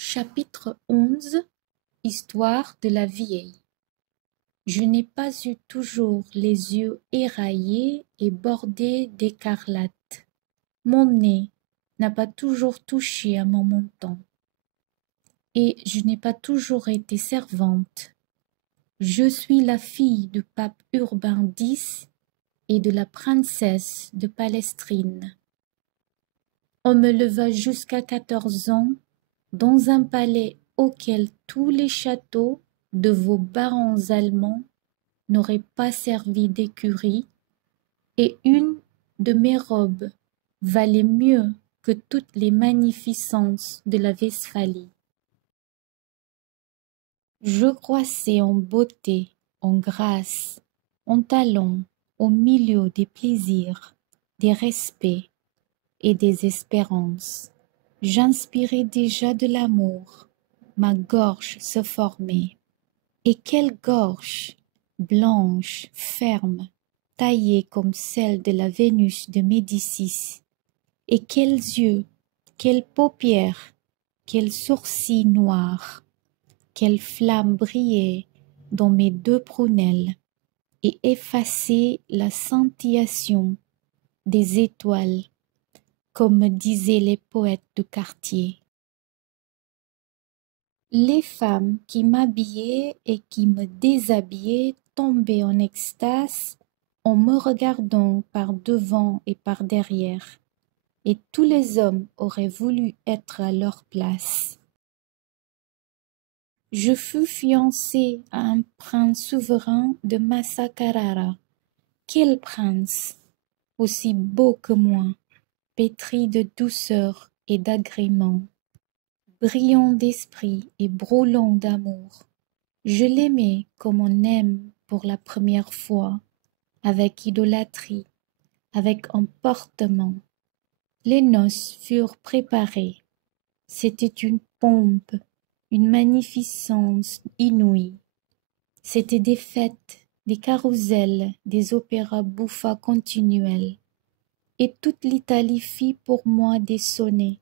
Chapitre 11 Histoire de la vieille. Je n'ai pas eu toujours les yeux éraillés et bordés d'écarlate. Mon nez n'a pas toujours touché à mon menton. Et je n'ai pas toujours été servante. Je suis la fille du pape Urbain X et de la princesse de Palestrine. On me leva jusqu'à 14 ans dans un palais auquel tous les châteaux de vos barons allemands n'auraient pas servi d'écurie, et une de mes robes valait mieux que toutes les magnificences de la Westphalie. Je croissais en beauté, en grâce, en talent, au milieu des plaisirs, des respects et des espérances. J'inspirais déjà de l'amour, ma gorge se formait. Et quelle gorge, blanche, ferme, taillée comme celle de la Vénus de Médicis. Et quels yeux, quelles paupières, quels sourcils noirs, quelle flamme brillait dans mes deux prunelles et effaçait la scintillation des étoiles, comme disaient les poètes du quartier. Les femmes qui m'habillaient et qui me déshabillaient tombaient en extase en me regardant par devant et par derrière, et tous les hommes auraient voulu être à leur place. Je fus fiancée à un prince souverain de Massa Carrara. Quel prince! Aussi beau que moi, pétri de douceur et d'agrément, brillant d'esprit et brûlant d'amour. Je l'aimais comme on aime pour la première fois, avec idolâtrie, avec emportement. Les noces furent préparées. C'était une pompe, une magnificence inouïe. C'était des fêtes, des carrousels, des opéras bouffas continuels. Et toute l'Italie fit pour moi des sonnets,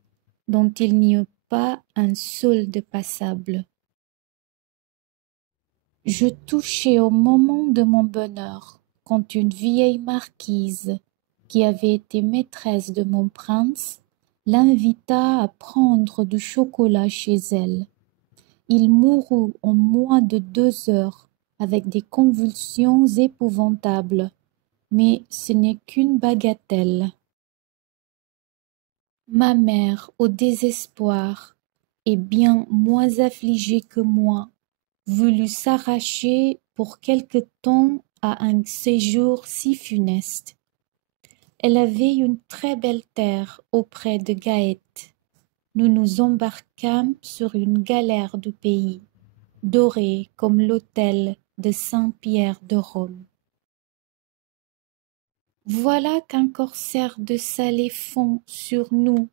dont il n'y eut pas un seul de passable. Je touchais au moment de mon bonheur, quand une vieille marquise, qui avait été maîtresse de mon prince, l'invita à prendre du chocolat chez elle. Il mourut en moins de 2 heures, avec des convulsions épouvantables, mais ce n'est qu'une bagatelle. Ma mère, au désespoir, et bien moins affligée que moi, voulut s'arracher pour quelque temps à un séjour si funeste. Elle avait une très belle terre auprès de Gaète. Nous nous embarquâmes sur une galère du pays, dorée comme l'autel de Saint-Pierre de Rome. Voilà qu'un corsaire de Salé fond sur nous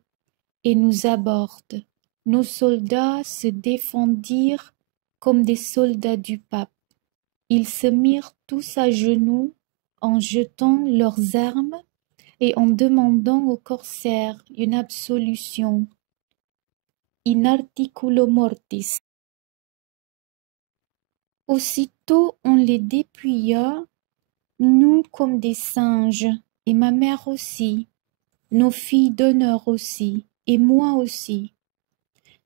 et nous aborde. Nos soldats se défendirent comme des soldats du pape. Ils se mirent tous à genoux en jetant leurs armes et en demandant au corsaire une absolution. In articulo mortis. Aussitôt on les dépouilla, nous comme des singes, et ma mère aussi, nos filles d'honneur aussi, et moi aussi.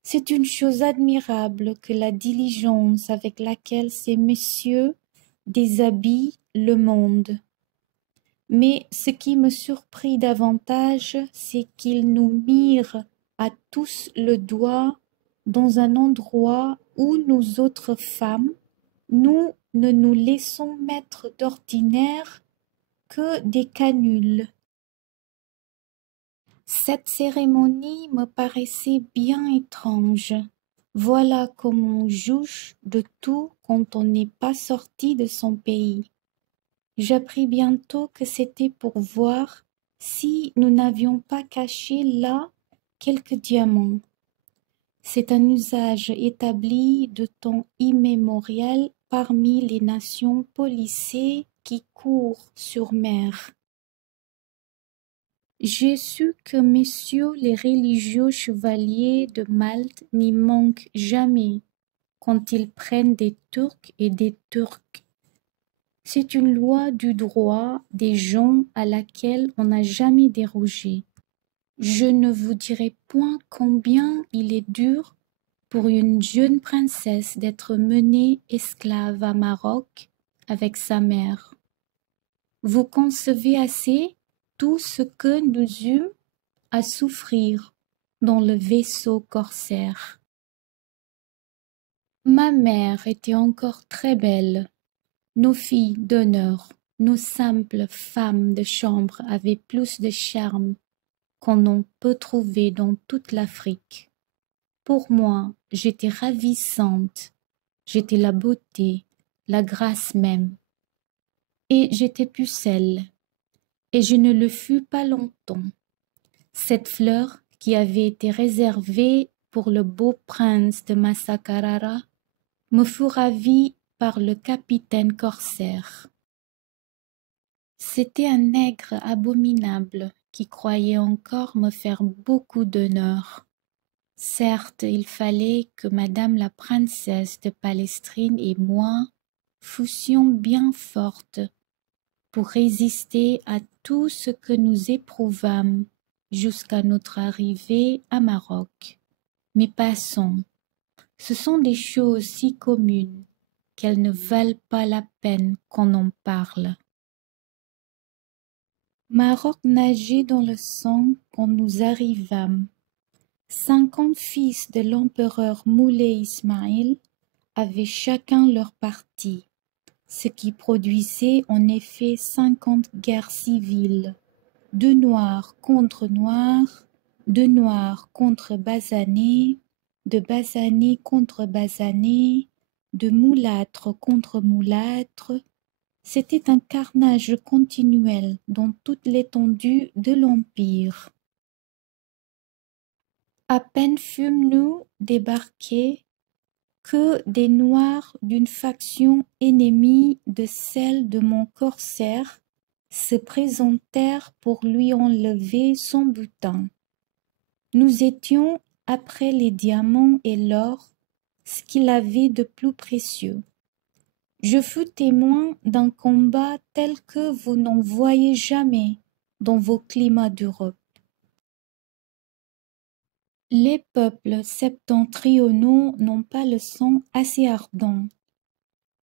C'est une chose admirable que la diligence avec laquelle ces messieurs déshabillent le monde. Mais ce qui me surprit davantage, c'est qu'ils nous mirent à tous le doigt dans un endroit où nous autres femmes, nous ne nous laissons mettre d'ordinaire que des canules. Cette cérémonie me paraissait bien étrange. Voilà comme on juge de tout quand on n'est pas sorti de son pays. J'appris bientôt que c'était pour voir si nous n'avions pas caché là quelques diamants. C'est un usage établi de temps immémorial parmi les nations policées qui courent sur mer. J'ai su que messieurs les religieux chevaliers de Malte n'y manquent jamais quand ils prennent des Turcs et des Turcs. C'est une loi du droit des gens à laquelle on n'a jamais dérogé. Je ne vous dirai point combien il est dur pour une jeune princesse d'être menée esclave à Maroc avec sa mère. Vous concevez assez tout ce que nous eûmes à souffrir dans le vaisseau corsaire. Ma mère était encore très belle. Nos filles d'honneur, nos simples femmes de chambre avaient plus de charme qu'on en peut trouver dans toute l'Afrique. Pour moi, j'étais ravissante, j'étais la beauté, la grâce même. Et j'étais pucelle, et je ne le fus pas longtemps. Cette fleur qui avait été réservée pour le beau prince de Massa Carrara me fut ravie par le capitaine corsaire. C'était un nègre abominable qui croyait encore me faire beaucoup d'honneur. Certes, il fallait que madame la princesse de Palestrine et moi fussions bien fortes pour résister à tout ce que nous éprouvâmes jusqu'à notre arrivée à Maroc. Mais passons, ce sont des choses si communes qu'elles ne valent pas la peine qu'on en parle. Maroc nageait dans le sang quand nous arrivâmes. 50 fils de l'empereur Moulay Ismaïl avaient chacun leur parti, ce qui produisait en effet 50 guerres civiles, de noirs contre noirs, de noirs contre basanés, de basanés contre basanés, de mulâtres contre mulâtres. C'était un carnage continuel dans toute l'étendue de l'Empire. À peine fûmes-nous débarqués que des Noirs d'une faction ennemie de celle de mon corsaire se présentèrent pour lui enlever son butin. Nous étions, après les diamants et l'or, ce qu'il avait de plus précieux. Je fus témoin d'un combat tel que vous n'en voyez jamais dans vos climats d'Europe. Les peuples septentrionaux n'ont pas le sang assez ardent.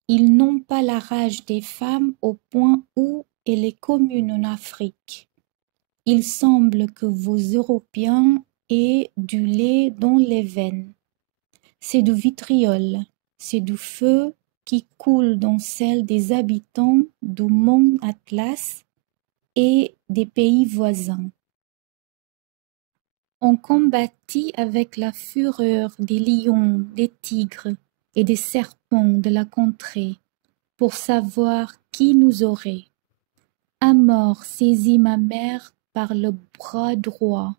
Ils n'ont pas la rage des femmes au point où elle est commune en Afrique. Il semble que vos Européens aient du lait dans les veines. C'est du vitriol, c'est du feu qui coule dans celle des habitants du mont Atlas et des pays voisins. On combattit avec la fureur des lions, des tigres et des serpents de la contrée pour savoir qui nous aurait. Un mort saisit ma mère par le bras droit.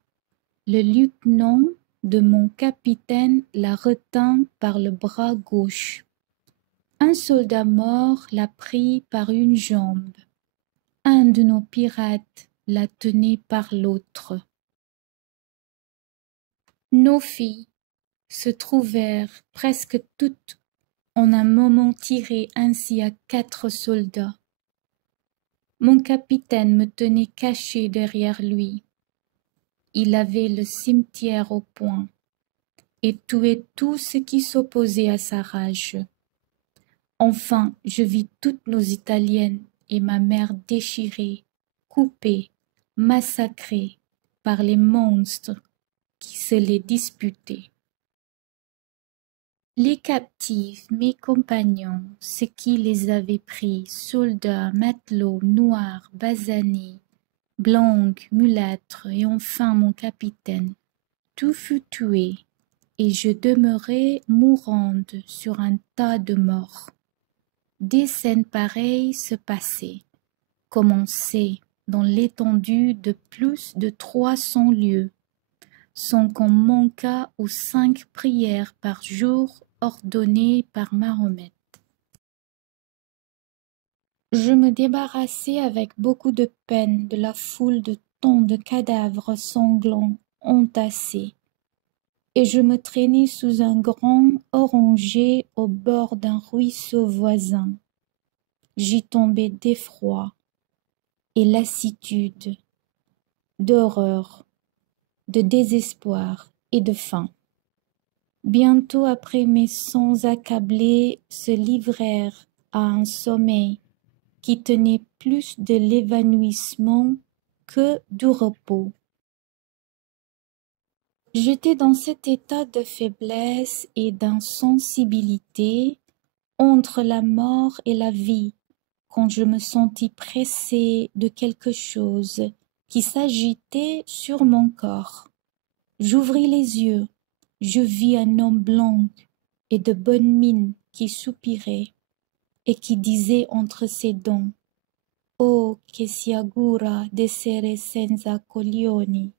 Le lieutenant de mon capitaine la retint par le bras gauche. Un soldat mort la prit par une jambe. Un de nos pirates la tenait par l'autre. Nos filles se trouvèrent presque toutes en un moment tirées ainsi à 4 soldats. Mon capitaine me tenait caché derrière lui. Il avait le cimetière au poing et tuait tout ce qui s'opposait à sa rage. Enfin, je vis toutes nos Italiennes et ma mère déchirées, coupées, massacrées par les monstres qui se les disputaient. Les captifs, mes compagnons, ceux qui les avaient pris, soldats, matelots, noirs, basanés, blancs, mulâtres et enfin mon capitaine, tout fut tué et je demeurai mourante sur un tas de morts. Des scènes pareilles se passaient, comme on sait, dans l'étendue de plus de 300 lieues, sans qu'on manquât aux 5 prières par jour ordonnées par Mahomet. Je me débarrassai avec beaucoup de peine de la foule de tant de cadavres sanglants entassés, et je me traînais sous un grand oranger au bord d'un ruisseau voisin. J'y tombais d'effroi et lassitude, d'horreur, de désespoir et de faim. Bientôt après mes sens accablés se livrèrent à un sommeil qui tenait plus de l'évanouissement que du repos. J'étais dans cet état de faiblesse et d'insensibilité entre la mort et la vie quand je me sentis pressée de quelque chose qui s'agitait sur mon corps. J'ouvris les yeux, je vis un homme blanc et de bonne mine qui soupirait et qui disait entre ses dents: « Oh, che si augura d'essere senza coglioni !»